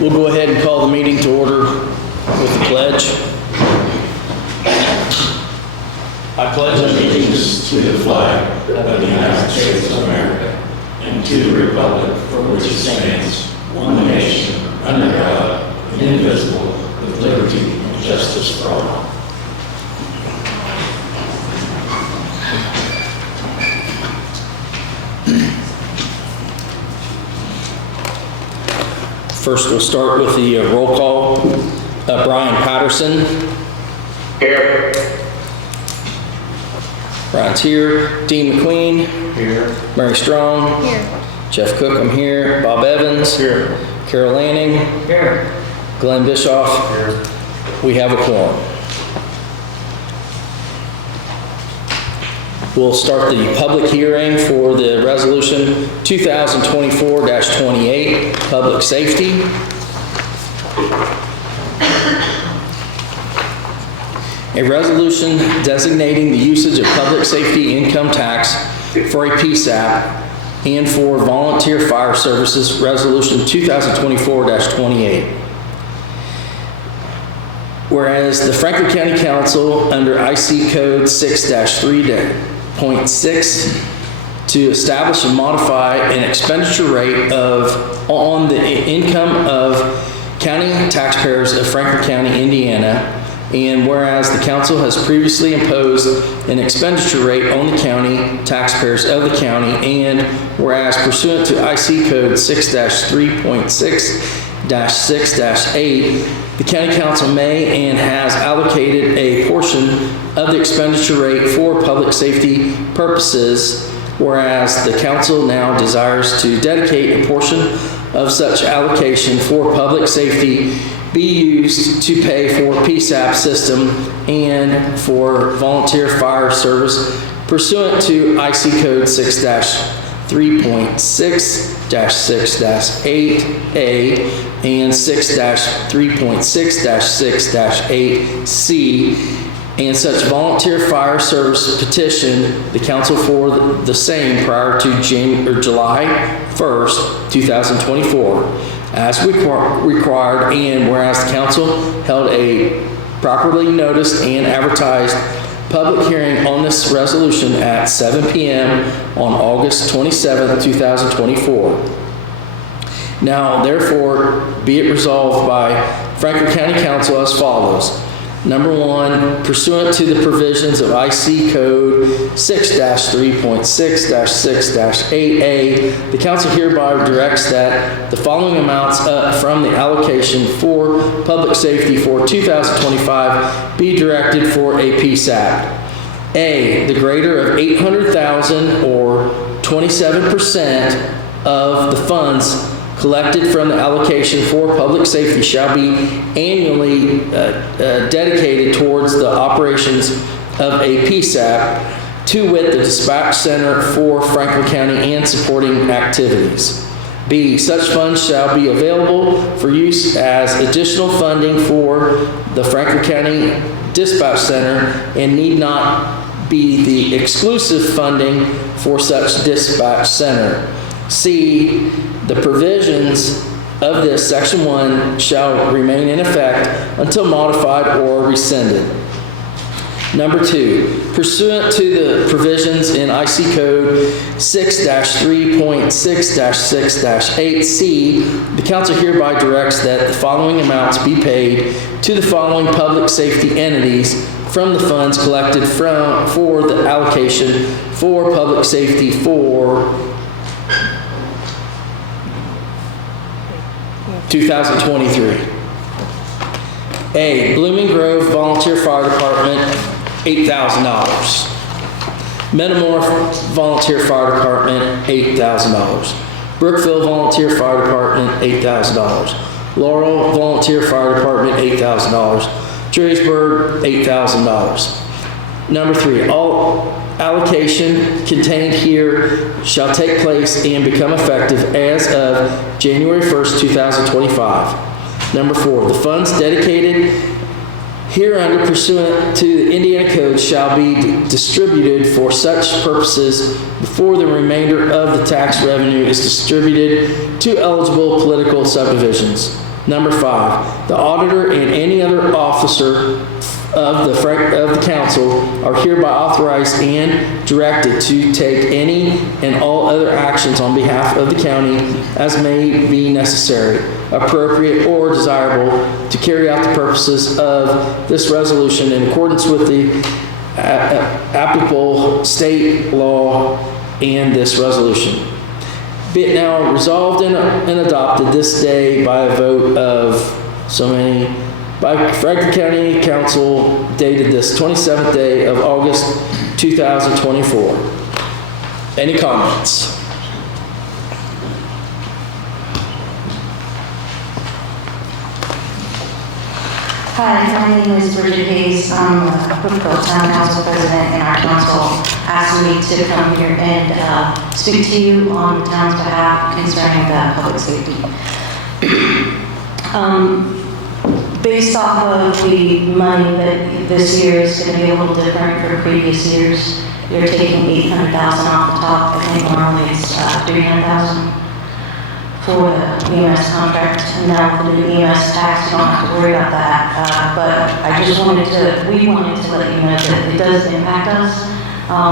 We'll go ahead and call the meeting to order with the pledge. I pledge allegiance to the flag of the United States of America and to the republic for which it stands, one nation, under God, indivisible, with liberty and justice for all. First, we'll start with the roll call. Brian Patterson. Here. Brian's here. Dean McQueen. Here. Mary Strong. Here. Jeff Cook, I'm here. Bob Evans. Here. Carol Lanning. Here. Glenn Bischoff. Here. We have a quorum. We'll start the public hearing for the resolution 2024-28, public safety. A resolution designating the usage of public safety income tax for a PSAP and for volunteer fire services, resolution 2024-28. Whereas the Franklin County Council under IC Code 6-3.6 to establish and modify an expenditure rate on the income of county taxpayers of Franklin County, Indiana. And whereas the council has previously imposed an expenditure rate on the county taxpayers of the county, and whereas pursuant to IC Code 6-3.6-6-8, the county council may and has allocated a portion of the expenditure rate for public safety purposes, whereas the council now desires to dedicate a portion of such allocation for public safety be used to pay for PSAP system and for volunteer fire service pursuant to IC Code 6-3.6-6-8A and 6-3.6-6-8C, and such volunteer fire service petition the council for the same prior to July 1st, 2024. As required, and whereas the council held a properly noticed and advertised public hearing on this resolution at 7 p.m. on August 27, 2024. Now, therefore, be it resolved by Franklin County Council as follows. Number one, pursuant to the provisions of IC Code 6-3.6-6-8A, the council hereby directs that the following amounts from the allocation for public safety for 2025 be directed for a PSAP. A, the greater of $800,000 or 27% of the funds collected from the allocation for public safety shall be annually dedicated towards the operations of a PSAP, to wit, the dispatch center for Franklin County and supporting activities. B, such funds shall be available for use as additional funding for the Franklin County Dispatch Center and need not be the exclusive funding for such dispatch center. C, the provisions of this Section 1 shall remain in effect until modified or rescinded. Number 2, pursuant to the provisions in IC Code 6-3.6-6-8C, the council hereby directs that the following amounts be paid to the following public safety entities from the funds collected for the allocation for public safety for 2023. A, Blooming Grove Volunteer Fire Department, $8,000. Metamorph Volunteer Fire Department, $8,000. Brookville Volunteer Fire Department, $8,000. Laurel Volunteer Fire Department, $8,000. Dreesburg, $8,000. Number 3, all allocation contained here shall take place and become effective as of January 1st, 2025. Number 4, the funds dedicated hereunder pursuant to the Indiana Code shall be distributed for such purposes before the remainder of the tax revenue is distributed to eligible political subdivisions. Number 5, the auditor and any other officer of the council are hereby authorized and directed to take any and all other actions on behalf of the county as may be necessary, appropriate, or desirable to carry out the purposes of this resolution in accordance with the applicable state law and this resolution. Be it now resolved and adopted this day by a vote of so many, by Franklin County Council dated this 27th day of August 2024. Any comments? Hi, my name is Bridget Hayes. I'm the Brookville Town Council President, and our council asked me to come here and speak to you on the town's behalf concerning the public safety. Based off of the money that this year is going to be a little different for previous years, you're taking $800,000 off the top. I think normally it's $300,000 for the EMS contract. And now with the new EMS tax, you don't have to worry about that. But we wanted to let you know that it does impact us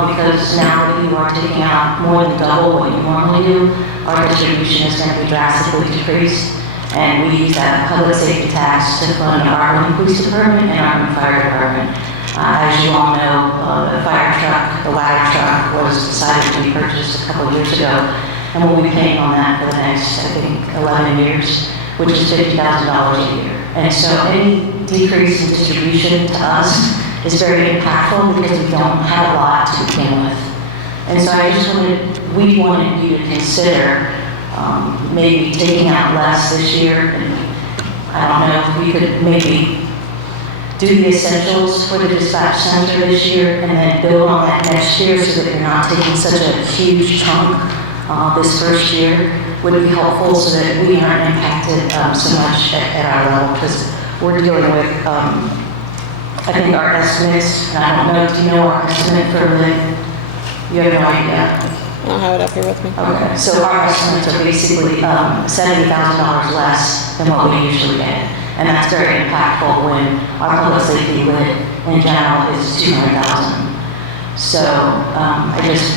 because now that you are taking out more than double what you normally do, our distribution is going to be drastically decreased. And we use that public safety tax to fund our own police department and our own fire department. As you all know, the fire truck, the ladder truck, was decided to be purchased a couple of years ago. And we'll be paying on that for the next, I think, 11 years, which is $50,000 a year. And so any decrease in distribution to us is very impactful because we don't have a lot to begin with. And so we wanted you to consider maybe taking out less this year. And I don't know if we could maybe do the essentials for the dispatch center this year and then build on that next year so that you're not taking such a huge chunk this first year would be helpful so that we aren't impacted so much at our level because we're dealing with, I think our estimates, and I don't know, do you know our estimate for the, you have no idea? I don't have it up here with me. Okay, so our estimates are basically $70,000 less than what we usually get. And that's very impactful when our public safety lit in general is $200,000. So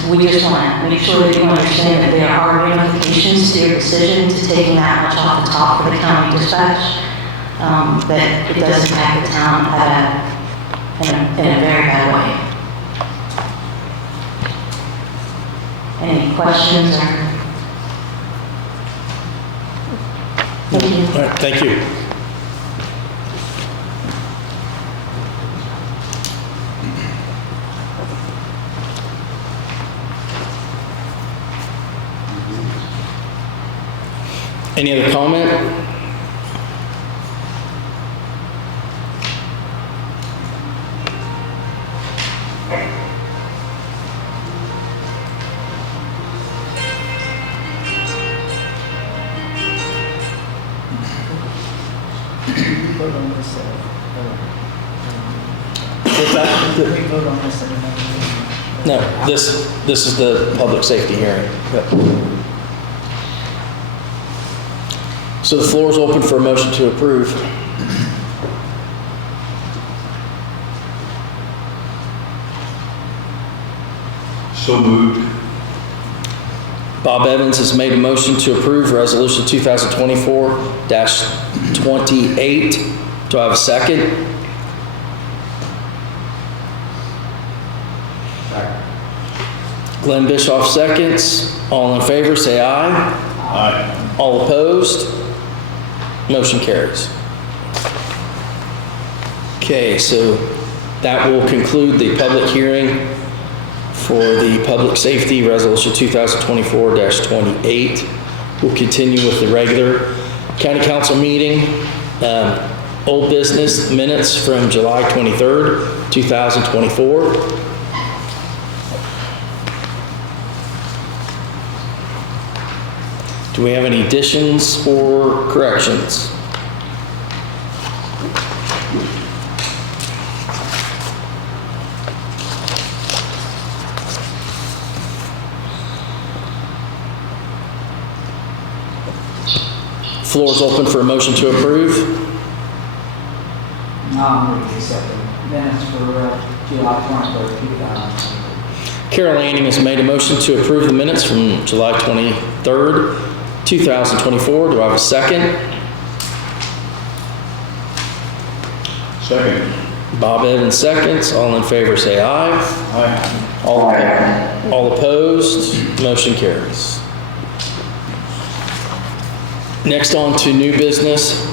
we just want to make sure that you understand that there are ramifications to your decision to taking that much off the top for the county dispatch, that it does impact the town in a very bad way. Any questions? Thank you. All right, thank you. Any other comment? Vote on this. What's that? We vote on this in another meeting. No, this is the public safety hearing. Yep. So the floor is open for a motion to approve. So moved. Bob Evans has made a motion to approve Resolution 2024-28. Do I have a second? Glenn Bischoff seconds. All in favor, say aye. Aye. All opposed? Motion carries. Okay, so that will conclude the public hearing for the Public Safety Resolution 2024-28. We'll continue with the regular County Council meeting. Old business minutes from July 23rd, 2024. Do we have any additions or corrections? Floor is open for a motion to approve. I'll move to accept the minutes for July 23rd, 2020. Carol Lanning has made a motion to approve the minutes from July 23rd, 2024. Do I have a second? Second. Bob Evans seconds. All in favor say aye. Aye. All opposed, motion carries. Next on to new business.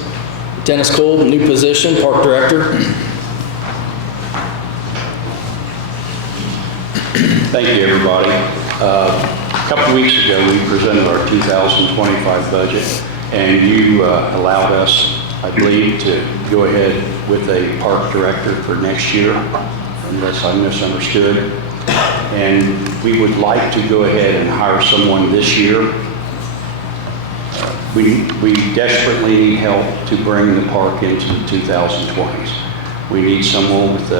Dennis Cole, new position, Park Director. Thank you, everybody. A couple weeks ago, we presented our 2025 budget, and you allowed us, I believe, to go ahead with a park director for next year, unless I misunderstood. And we would like to go ahead and hire someone this year. We desperately need help to bring the park into the 2020s. We need someone with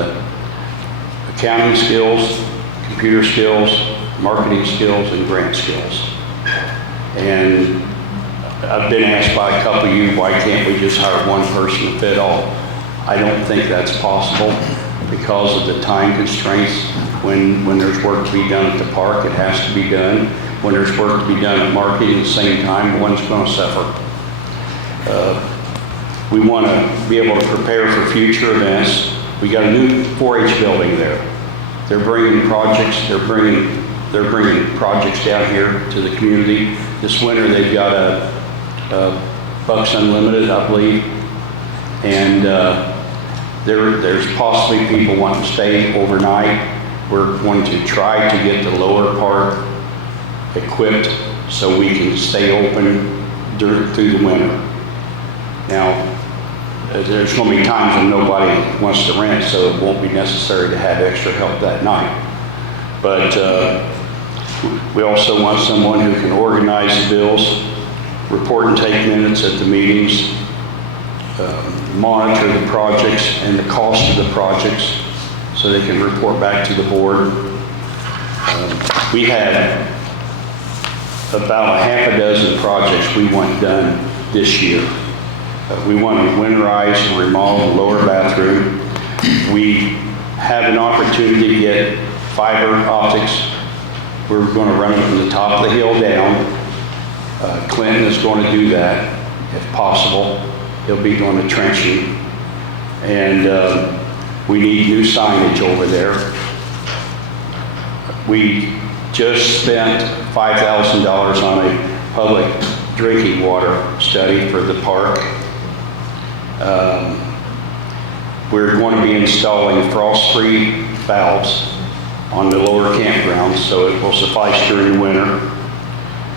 accounting skills, computer skills, marketing skills, and grant skills. And I've been asked by a couple of you, why can't we just hire one person to fit all? I don't think that's possible because of the time constraints. When there's work to be done at the park, it has to be done. When there's work to be done at marketing at the same time, one's going to suffer. We want to be able to prepare for future events. We got a new 4-H building there. They're bringing projects. They're bringing projects down here to the community. This winter they've got a Bucks Unlimited, I believe, and there's possibly people wanting to stay overnight. We're going to try to get the lower part equipped so we can stay open through the winter. Now, there's going to be times when nobody wants to rent, so it won't be necessary to have extra help that night. But we also want someone who can organize the bills, report and take minutes at the meetings, monitor the projects and the cost of the projects so they can report back to the board. We have about a half a dozen projects we want done this year. We want to winterize and remodel the lower bathroom. We have an opportunity to get fiber optics. We're going to run it from the top of the hill down. Clinton is going to do that if possible. He'll be doing the trenching. And we need new signage over there. We just spent $5,000 on a public drinking water study for the park. We're going to be installing frost-free valves on the lower campgrounds so it will suffice during the winter.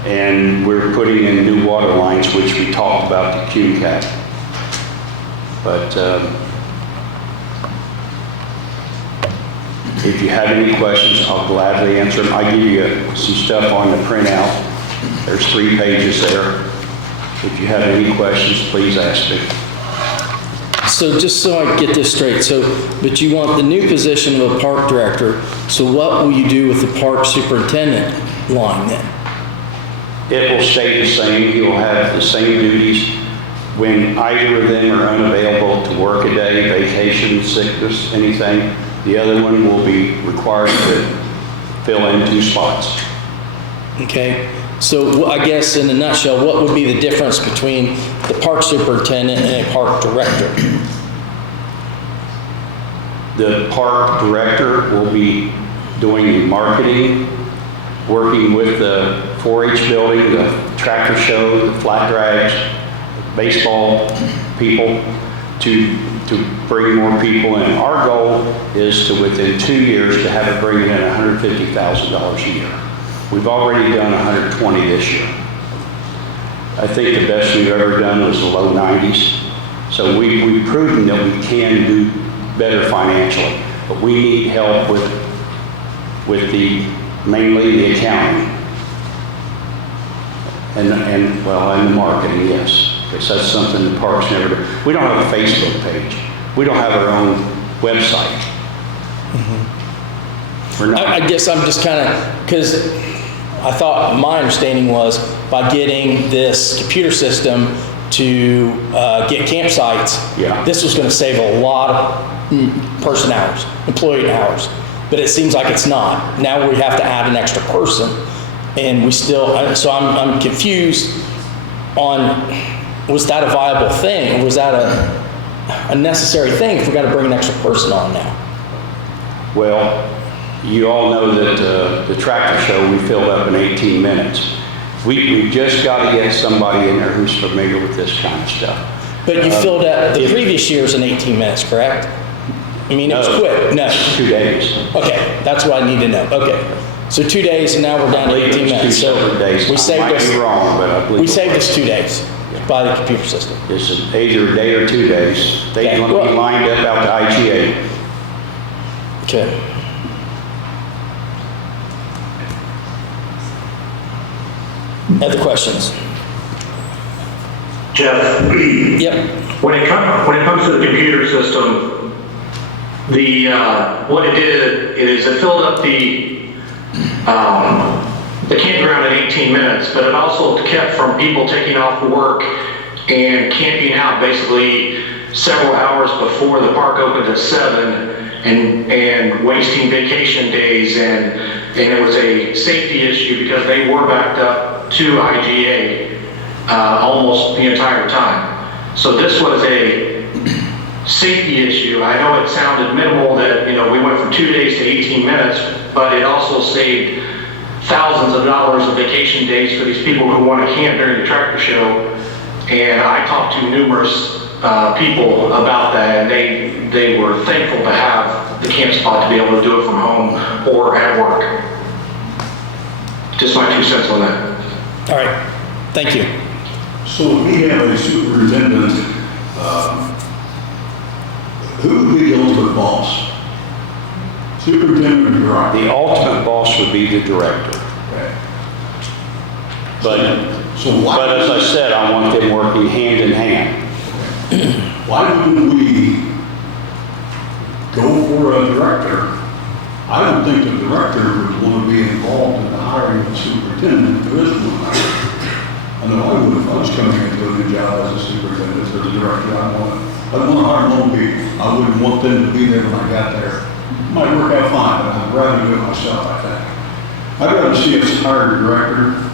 And we're putting in new water lines, which we talked about the QCAT. But if you have any questions, I'll gladly answer them. I give you some stuff on the printout. There's 3 pages there. If you have any questions, please ask me. So just so I get this straight, but you want the new position of a park director, so what will you do with the park superintendent line then? It will stay the same. He will have the same duties. When either of them are unavailable to work a day, vacation, sickness, anything, the other one will be required to fill in 2 spots. Okay, so I guess in a nutshell, what would be the difference between the park superintendent and a park director? The park director will be doing the marketing, working with the 4-H building, the tractor show, the flat drags, baseball people to bring more people in. Our goal is to, within 2 years, to have it bring in $150,000 a year. We've already done 120 this year. I think the best we've ever done was the low 90s. So we've proven that we can do better financially, but we need help with mainly the accounting and the marketing, yes. Because that's something the parks never do. We don't have a Facebook page. We don't have our own website. Mm-hmm. We're not. I guess I'm just kind of, because I thought my understanding was by getting this computer system to get campsites, Yeah. this was gonna save a lot of person hours, employee hours. But it seems like it's not. Now we have to add an extra person, and we still, so I'm confused on, was that a viable thing? Or was that a necessary thing if we gotta bring an extra person on now? Well, you all know that the tractor show, we filled up in 18 minutes. We just got to get somebody in there who's familiar with this kind of stuff. But you filled up the previous years in 18 minutes, correct? I mean, it was No. quick, no. 2 days. Okay, that's what I need to know, okay. So 2 days and now we're down to 18 minutes. Two separate days. We saved I might us, be wrong, but I believe. we saved us 2 days by the computer system. It's either a day or 2 days. They Okay, want to be well- lined up out to IGA. Okay. Other questions? Jeff, Yep. when it comes to the computer system, what it did is it filled up the campground in 18 minutes, but it also kept from people taking off work and camping out basically several hours before the park opened at 7 and wasting vacation days, and it was a safety issue because they were backed up to IGA almost the entire time. So this was a safety issue. I know it sounded minimal that, we went from 2 days to 18 minutes, but it also saved thousands of dollars of vacation days for these people who want to camp during the tractor show. And I talked to numerous people about that, and they were thankful to have the camp spot to be able to do it from home or at work. Just my 2 cents on that. All right, thank you. So we have a superintendent, who would be the ultimate boss? Superintendent or director? The ultimate boss would be the director. Okay. But So as I said, I want them working hand in hand. why wouldn't we go for a director? I would think the director would want to be involved in the hiring of the superintendent if there is one. I know I would if I was coming into a new job as a superintendent or the director. I'd want to hire my own people. I wouldn't want them to be there when I got there. It might work out fine, but I'd rather do it myself, I think. I'd rather see us hire a director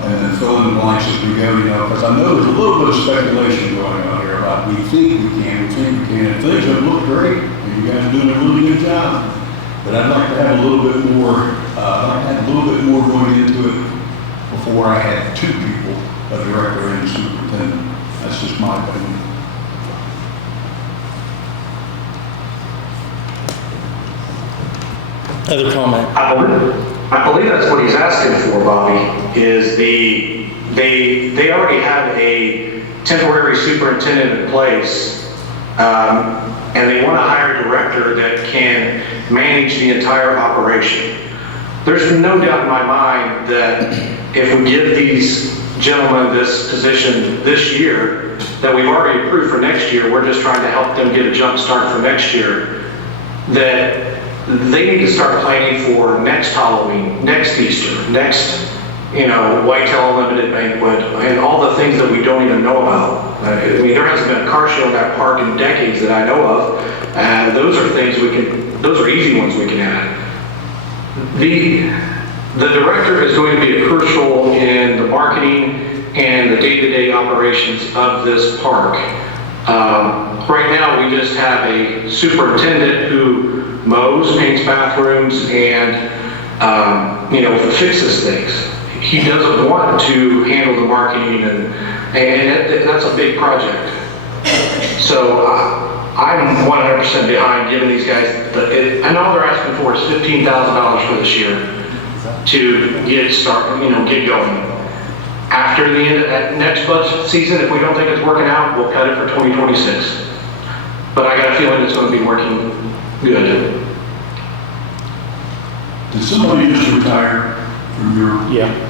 and then fill in the blanks as we go, because I know there's a little bit of speculation going on here about we think we can. And things have looked great, and you guys are doing a really good job. But I'd like to have a little bit more, going into it before I had 2 people, a director and a superintendent. That's just my opinion. Other comment? I believe that's what he's asking for, Bobby, is they already have a temporary superintendent in place, and they want to hire a director that can manage the entire operation. There's no doubt in my mind that if we give these gentlemen this position this year, that we've already approved for next year, we're just trying to help them get a jump start for next year, that they need to start planning for next Halloween, next Easter, next, Whitetail Unlimited Banquet, and all the things that we don't even know about. There hasn't been a car show in that park in decades that I know of, and those are things those are easy ones we can add. The director is going to be crucial in the marketing and the day-to-day operations of this park. Right now, we just have a superintendent who mows, paints bathrooms, and fixes things. He doesn't want to handle the marketing, and that's a big project. So I'm 100% behind giving these guys. I know they're asking for is $15,000 for this year to get going. After the end of next budget season, if we don't think it's working out, we'll cut it for 2026. But I got a feeling it's going to be working good. Did somebody just retire from your? Yeah.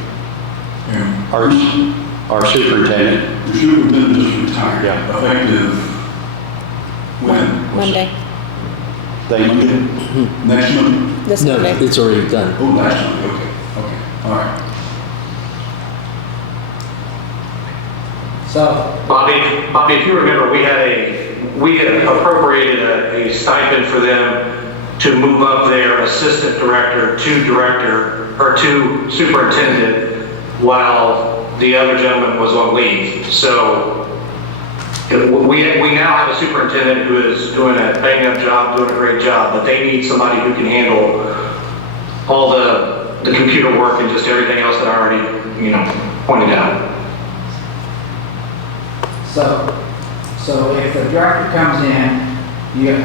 Our superintendent. The superintendent just retired. Yeah. Effective when? Monday. Monday? Next Monday? This No, Monday. it's already done. Oh, last Monday, okay, all right. So, Bobby, if you remember, we had appropriated a stipend for them to move up their assistant director to director, or to superintendent, while the other gentleman was on leave. So we now have a superintendent who is doing a bang-up job, doing a great job, but they need somebody who can handle all the computer work and just everything else that I already, pointed out. so if the director comes in, he is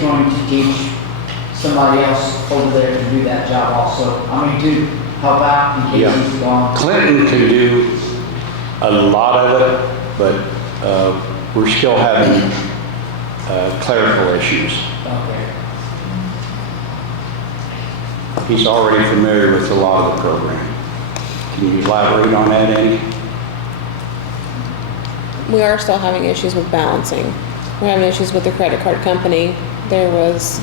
going to teach somebody else over there to do that job also. To help out in case he's gone. Clinton can do a lot of it, but we're still having clerical issues. Okay. He's already familiar with a lot of the program. Can you elaborate on that, Andy? We are still having issues with balancing. We're having issues with the credit card company. There was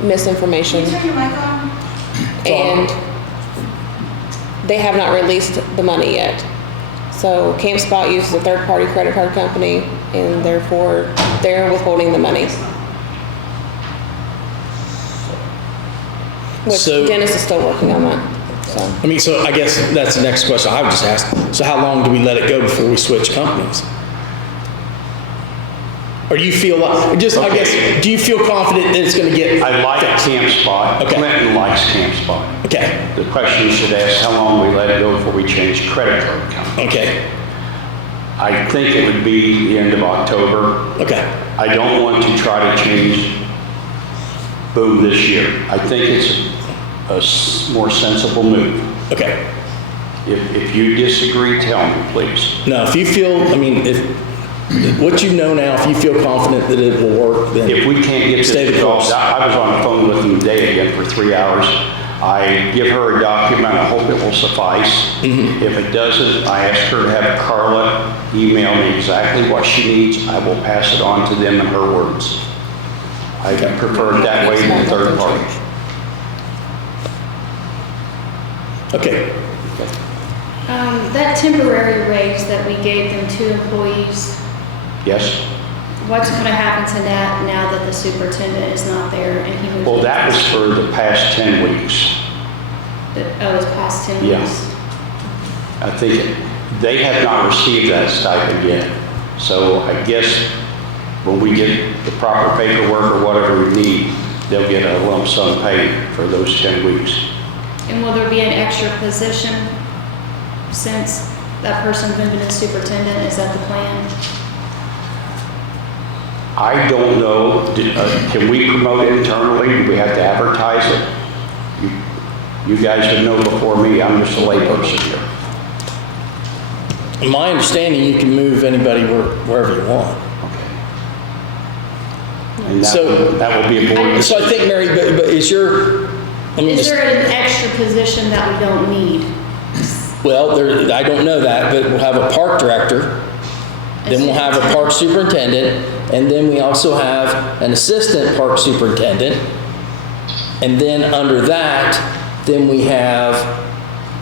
misinformation. Can you turn your mic on? And they have not released the money yet. So CampSpot uses a third-party credit card company, and therefore they're withholding the money. Which So- Dennis is still working on that. So So I guess that's the next question I would just ask. So how long do we let it go before we switch companies? Or do you feel like, do you feel confident that it's going to get? I like CampSpot. Okay. Clinton likes CampSpot. Okay, The question you should ask, how long we let it go before we change credit card company? okay, I think it would be the end of October. okay. I don't want to try to change boom this year. I think it's a more sensible move. Okay. If you disagree, tell me, please. No, if you feel, if what you know now, if you feel confident that it will work, then. If we can't get Stay this the course. resolved, I was on the phone with them today again for 3 hours. I give her a document, I hope it will suffice. Mm-hmm. If it doesn't, I ask her to have Carla email me exactly what she needs. I will pass it on to them in her words. I prefer it that way than third party. Okay, That temporary raise that we gave them 2 employees, Yes? what's going to happen to that now that the superintendent is not there and he moved? Well, that was for the past 10 weeks. It's past 10 Yeah. weeks. I think they have not received that stipend yet. So I guess when we get the proper paperwork or whatever we need, they'll get a lump sum pay for those 10 weeks. And will there be an extra position since that person's moving to superintendent? Is that the plan? I don't know, can we promote it internally? Do we have to advertise it? You guys would know before me, I'm just a layperson here. in my understanding, you can move anybody wherever you want. And So- that will be a board So I decision. think, Mary, but is your, Is there an extra position that we don't need? well, I don't know that, but we'll have a park director, then we'll have a park superintendent, and then we also have an assistant park superintendent. And then under that, then we have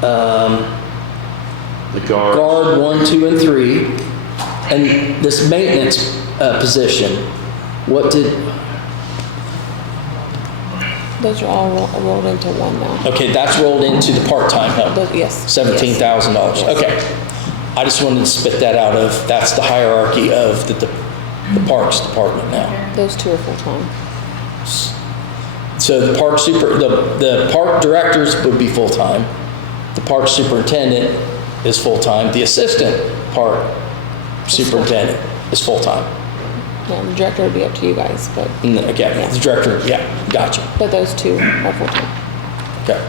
The guard. guard 1, 2, and 3, and this maintenance position. What did, those are all rolled into one now. okay, that's rolled into the part-time help. Yes. $17,000. Yes. Okay. I just wanted to spit that out of, that's the hierarchy of the Parks Department now. Those 2 are full-time. So the the park directors would be full-time. The park superintendent is full-time. The assistant park superintendent is full-time. Yeah, the director would be up to you guys, but Okay, the director, yeah, gotcha. those 2 are full-time. Okay.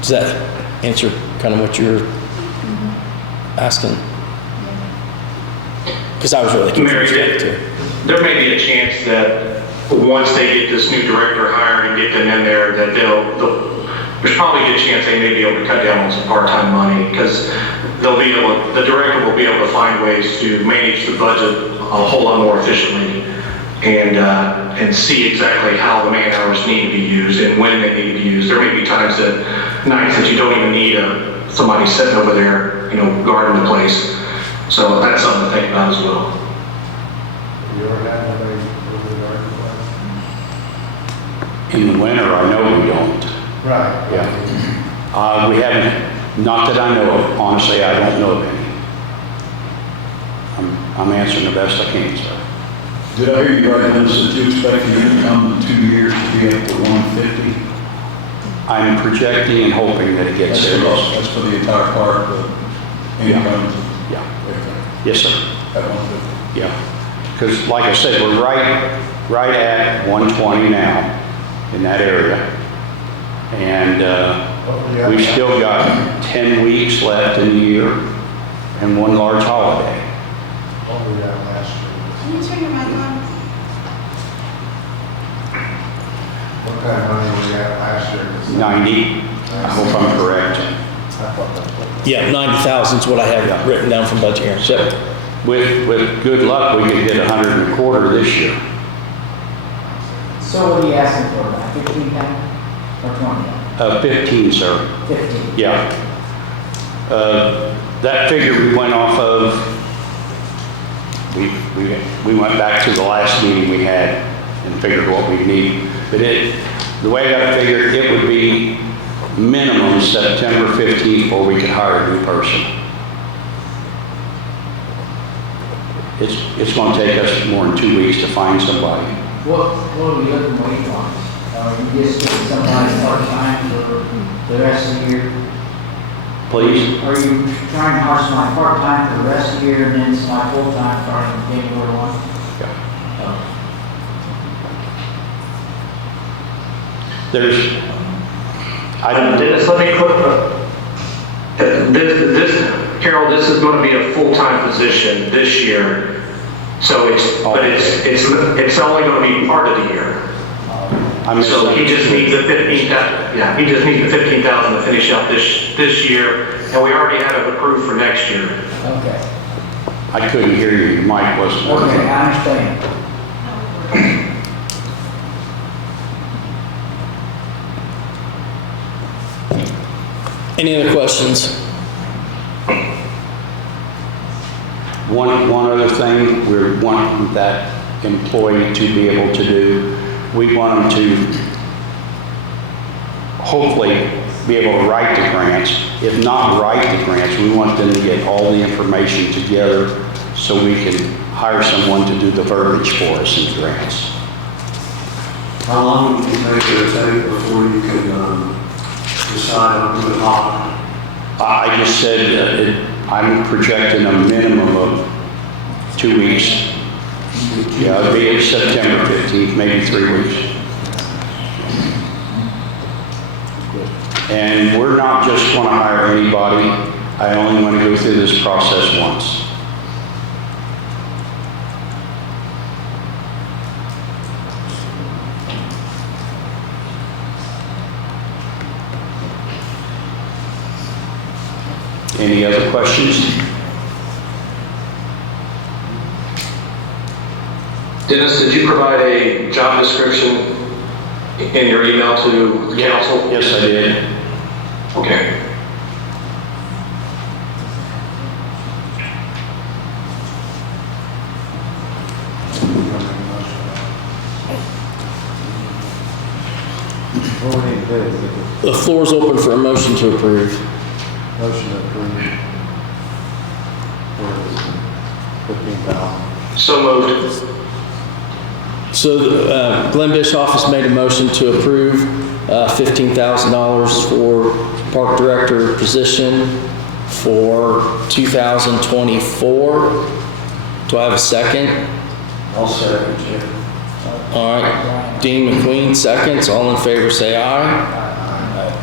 Does that answer kind of what you're asking? Because I was really confused Mary, too. there may be a chance that once they get this new director hired and get them in there, that there's probably a good chance they may be able to cut down on some part-time money, because the director will be able to find ways to manage the budget a whole lot more efficiently and see exactly how the man hours need to be used and when they need to be used. There may be times nights that you don't even need somebody sitting over there, guarding the place. So that's something to think about as well. You ever had anybody over there? In the winter, I know we don't. Right. Yeah. We haven't, not that I know of. Honestly, I don't know of any. I'm answering the best I can, sir. Did I hear you right, Dennis, that you expect your income in 2 years to be up to 150? I'm projecting and hoping that it gets there. That's for the entire park, the income? Yeah. Okay. Yes, sir. At 150? Yeah. Because like I said, we're right at 120 now in that area. And we've still got 10 weeks left in the year and one large holiday. What were we at last year? Can you turn your mic on? What kind of money were we at last year? 90. I hope I'm correct. I thought that's what. Yeah, 90,000 is what I have written down from budget hearings. Yep. With good luck, we could get 125 this year. So what are you asking for, about 15,000 or 20,000? 15, sir. 15. Yeah. That figure we went off of, we went back to the last meeting we had and figured what we need. But the way I got it figured, it would be minimum September 15th or we could hire a new person. It's going to take us more than 2 weeks to find somebody. What are we looking wage-wise? Are you just getting somebody part-time for the rest of the year? Please? Are you trying to hire somebody part-time for the rest of the year and then somebody full-time starting January 1? Yeah. Oh. I don't. Dennis, let me put, Carol, this is going to be a full-time position this year. So it's only going to be part of the year. So he just needs the 15,000. Yeah, he just needs the 15,000 to finish out this year, and we already have it approved for next year. Okay. I couldn't hear you. Your mic wasn't working. Okay, I understand. Any other questions? One other thing we want that employee to be able to do, we want them to hopefully be able to write the grants. If not write the grants, we want them to get all the information together so we can hire someone to do the verbiage for us in the grants. How long do you think it'll take before you can decide on who to hire? I just said I'm projecting a minimum of 2 weeks. Yeah, it'll be September 15th, maybe 3 weeks. And we're not just want to hire anybody. I only want to go through this process once. Any other questions? Dennis, did you provide a job description in your email to council? Yes, I did. Okay. What we need to do is get The floor is open for a motion to approve. the motion approved for 15,000. So moved. So Glenn Bischoff has made a motion to approve $15,000 for park director position for 2024. Do I have a second? I'll second you. All right, Dean McQueen seconds. All in favor say aye.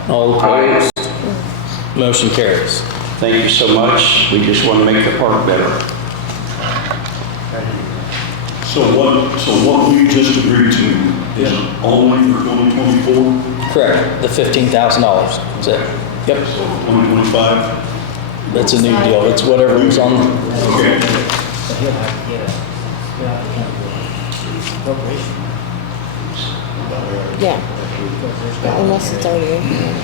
All opposed? Motion carries. Thank you so much. We just want to make the park better. So what we just agreed to is only for 2024? Correct, the $15,000. That's it. Yep, So 2025? that's a new deal. It's whatever was on. Okay. So he'll have to get a appropriation. Yeah. Unless it's already in here.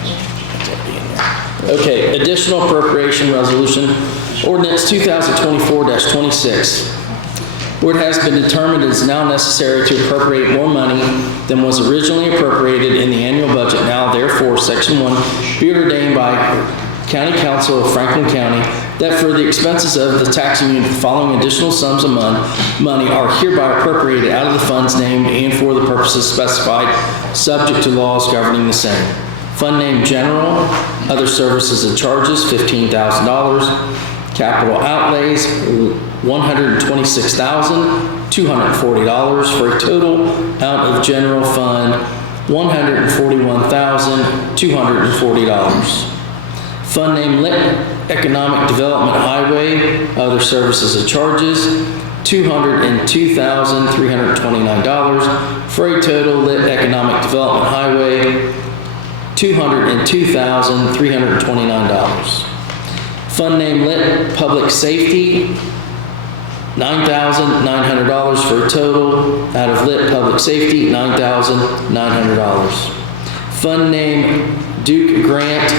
Okay, additional appropriation resolution Ordinance 2024-26. Where it has been determined it is now necessary to appropriate more money than was originally appropriated in the annual budget. Now therefore, Section 1, be it ordained by County Council of Franklin County that for the expenses of the taxing unit, the following additional sums of money are hereby appropriated out of the funds named and for the purposes specified, subject to laws governing the same. Fund name General, other services and charges, $15,000. Capital outlays, $126,240 for a total out of general fund, $141,240. Fund name Lit Economic Development Highway, other services and charges, $202,329 for a total Lit Economic Development Highway, $202,329. Fund name Lit Public Safety, $9,900 for a total out of Lit Public Safety, $9,900. Fund name Duke Grant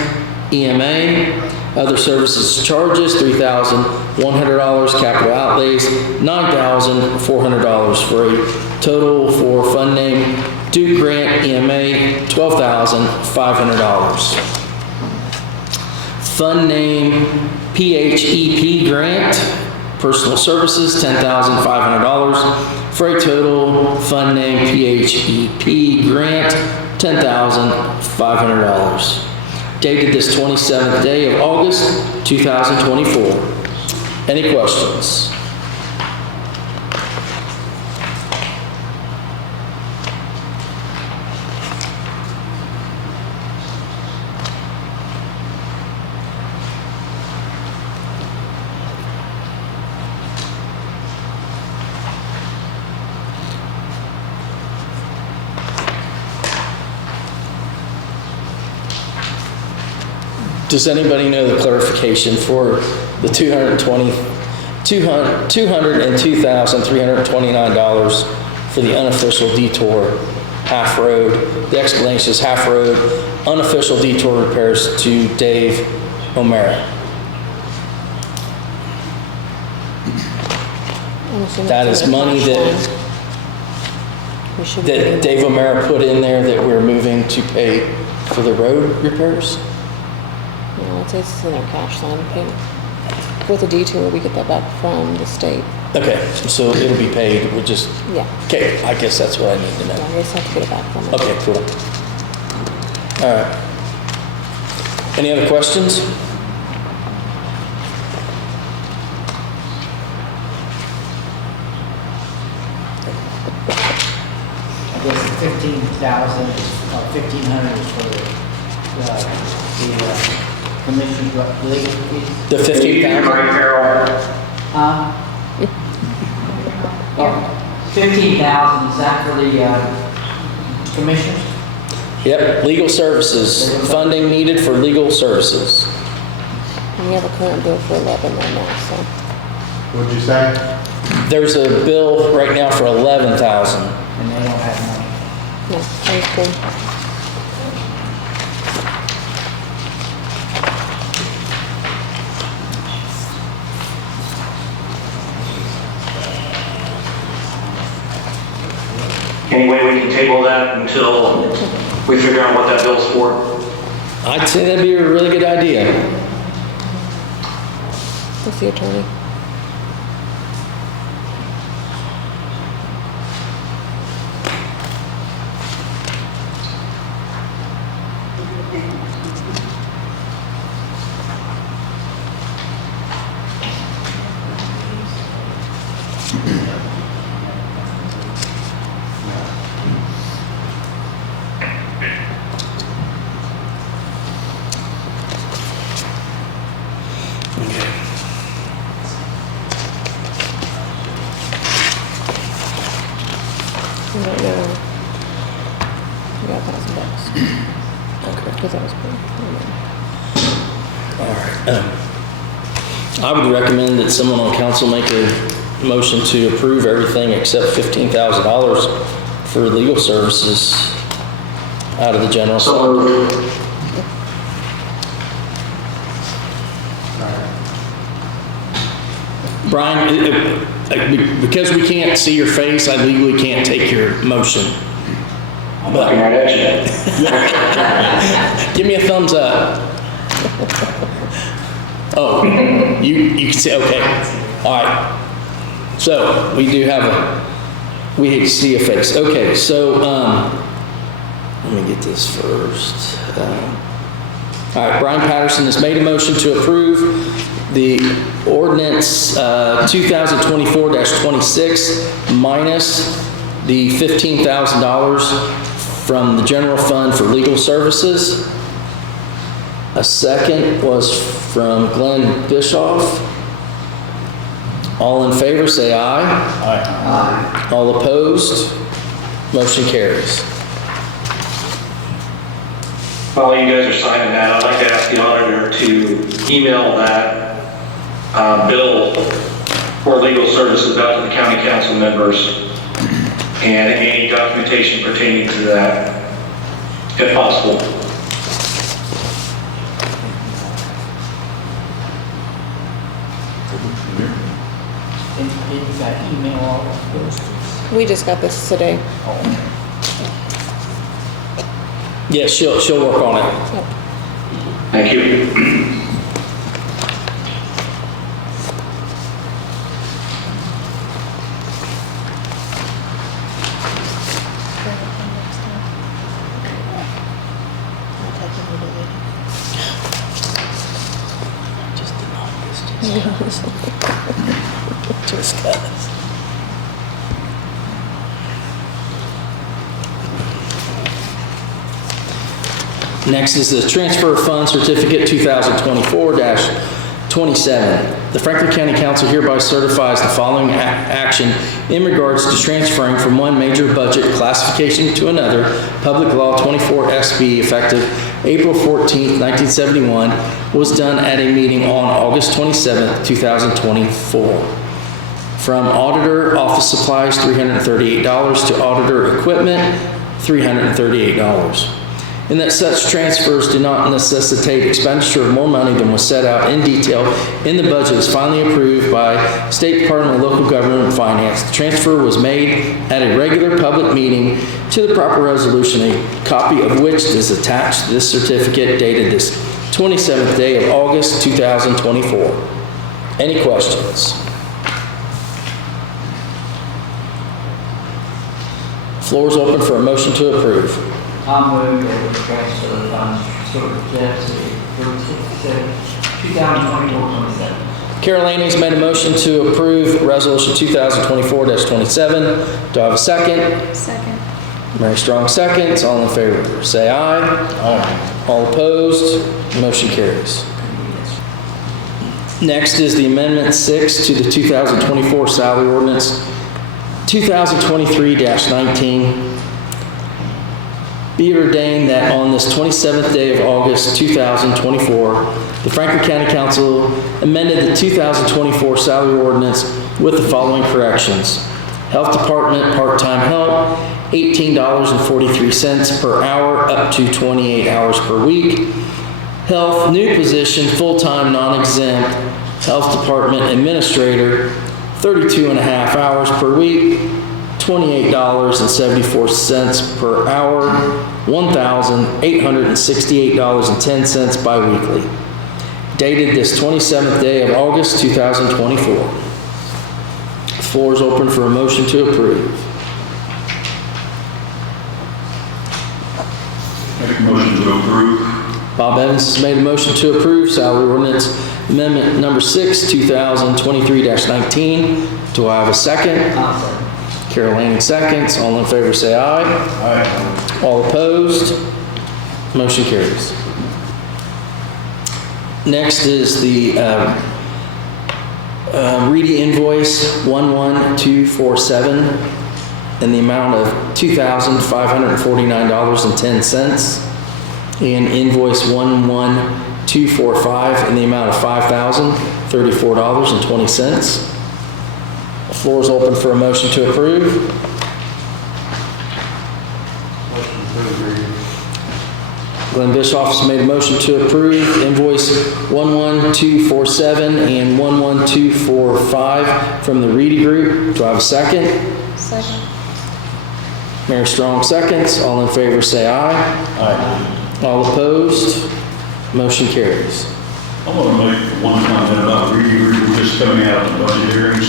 EMA, other services charges, $3,100, capital outlays, $9,400 for a total for fund name Duke Grant EMA, $12,500. Fund name PHEP Grant, personal services, $10,500 for a total fund name PHEP Grant, $10,500. Dated this 27th day of August, 2024. Any questions? Does anybody know the clarification for the $202,329 for the unofficial detour half road? The explanation is half road, unofficial detour repairs to Dave O'Mara. That is money that Dave O'Mara put in there that we're moving to pay for the road repairs? No, it's in our cash line payment. With a detour, we get that back from the state. Okay, so it'll be paid, we'll just, Yeah. okay, I guess that's what I need to Yeah, know. we just have to get it back from them. Okay, cool. All right. Any other questions? I guess the 15,000 or 1,500 is for the commission's legal fees. The Right, 15,000? Carol? 15,000, is that for the commissioners? Yep, legal services, funding needed for legal services. And we have a current bill for 11 right now, so. What'd you say? There's a bill right now for 11,000. And they don't have money. No, thanks, good. Any way we can table that until we figure out what that bill's for? I'd say that'd be a really good idea. What's the attorney? I don't know. We got $1,000. Okay. Because that was cool. All right. I would recommend that someone on council make a motion to approve everything except $15,000 for legal services out of the general So fund. moved. Brian, because we can't see your face, I legally can't take your motion. I'm looking right at you. Give me a thumbs up. Oh, you can say, okay. All right. So we do have we see a face. Okay, so let me get this first. All right, Brian Patterson has made a motion to approve the ordinance 2024-26 minus the $15,000 from the general fund for legal services. A second was from Glenn Bischoff. All in favor, say aye. Aye. All opposed, motion carries. While you guys are signing that, I'd like to ask the auditor to email that bill for legal services out to the county council members and any documentation pertaining to that, if possible. And you got email all of those. We just got this today. Yes, she'll work on it. Thank you. Just cause. Next is the Transfer of Funds Certificate 2024-27. The Franklin County Council hereby certifies the following action in regards to transferring from one major budget classification to another, Public Law 24 SB, effective April 14th, 1971, was done at a meeting on August 27th, 2024. From Auditor Office Supplies, $338 to Auditor Equipment, $338. And that such transfers do not necessitate expenditure of more money than was set out in detail in the budget is finally approved by State Department of Local Government and Finance. The transfer was made at a regular public meeting to the proper resolution, a copy of which is attached to this certificate dated this 27th day of August 2024. Any questions? Floor is open for a motion to approve. I'll move that we transfer the funds for 2024-27. Carol Laney's made a motion to approve Resolution 2024-27. Do I have a second? Second. Mary Strong seconds. All in favor, say aye. Aye. All opposed, motion carries. Next is the Amendment 6 to the 2024 Salary Ordinance 2023-19. Be it ordained that on this 27th day of August 2024, the Franklin County Council amended the 2024 salary ordinance with the following corrections. Health Department part-time help, $18.43 per hour up to 28 hours per week. Health new position, full-time non-exempt Health Department Administrator, 32 and a half hours per week. $28.74 per hour, $1,868.10 biweekly. Dated this 27th day of August 2024. The floor is open for a motion to approve. Make a motion to approve. Bob Evans has made a motion to approve Salary Ordinance Amendment Number 6, 2023-19. Do I have a second? I'll second. Carol Lanning seconds. All in favor say aye. Aye. All opposed? Motion carries. Next is the Reedy invoice 11247 in the amount of $2,549.10 and invoice 11245 in the amount of $5,034.20. The floor is open for a motion to approve. Motion to approve. Glenn Bischoff has made a motion to approve invoice 11247 and 11245 from the Reedy Group. Do I have a second? Second. Mary Strong seconds. All in favor say aye. Aye. All opposed? Motion carries. I want to make one comment about Reedy Group just coming out of the budget hearings.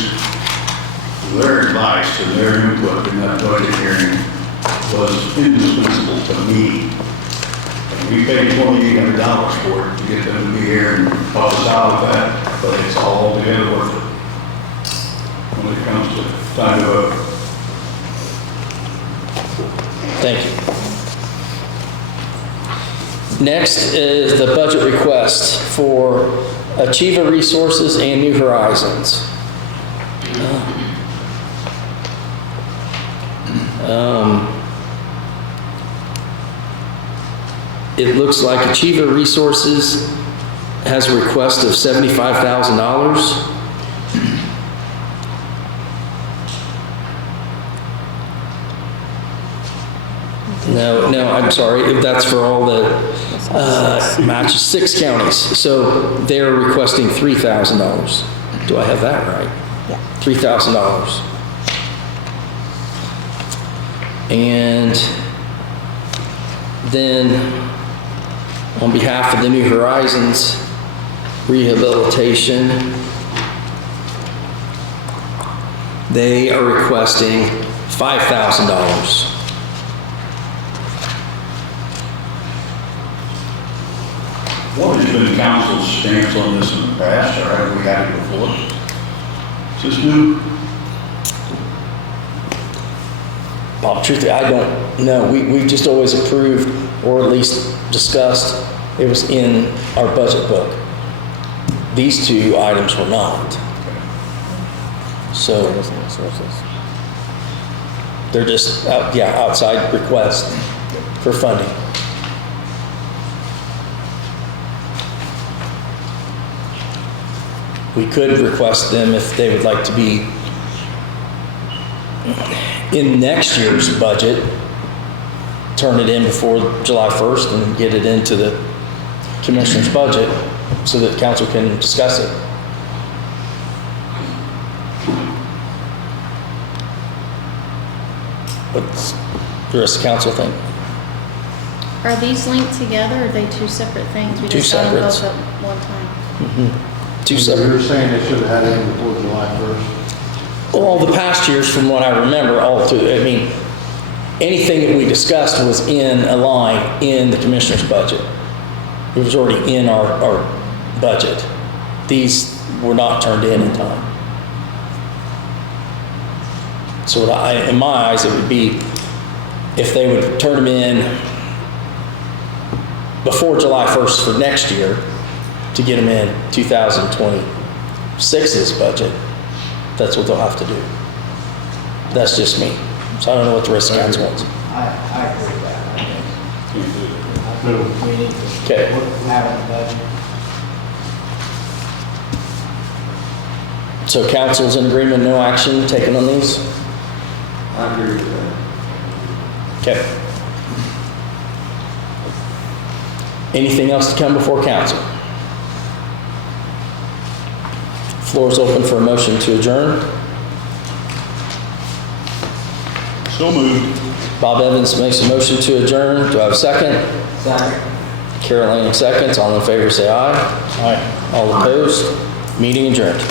Their advice and their input in that budget hearing was indispensable to me. And we paid $2,800 for it to get them to be here and help us out with that, but it's all together worth it when it comes to time to vote. Thank you. Next is the budget request for Achieva Resources and New Horizons. It looks like Achieva Resources has a request of $75,000. No, I'm sorry. That's for all the matches, 6 counties. So they're requesting $3,000. Do I have that right? Yeah. $3,000. And then on behalf of the New Horizons Rehabilitation, they are requesting $5,000. What has been council's stance on this in the past, or have we had it before? Is this new? Bob, truthfully, I don't know. We've just always approved, or at least discussed, it was in our budget book. These 2 items were not. So they're just, outside request for funding. We could request them if they would like to be in next year's budget, turn it in before July 1st and get it into the commissioner's budget so that council can discuss it. What's the rest of the council think? Are these linked together, or are they 2 separate things? We 2 just got them both separates. at one time. 2 separate. You're saying they should have had it in before July 1st? Well, the past years, from what I remember, anything that we discussed was in a line in the commissioner's budget. It was already in our budget. These were not turned in time. So in my eyes, it would be, if they would turn them in before July 1st for next year, to get them in 2026's budget, that's what they'll have to do. That's just me. So I don't know what the rest of the council wants. I agree with that, I think. We need to Okay. have it in the budget. So council's in agreement, no action taken on these? I agree with that. Okay. Anything else to come before council? Floor is open for a motion to adjourn. So moved. Bob Evans makes a motion to adjourn. Do I have a second? Second. Carol Ann seconds. All in favor say aye. Aye. All opposed? Meeting adjourned.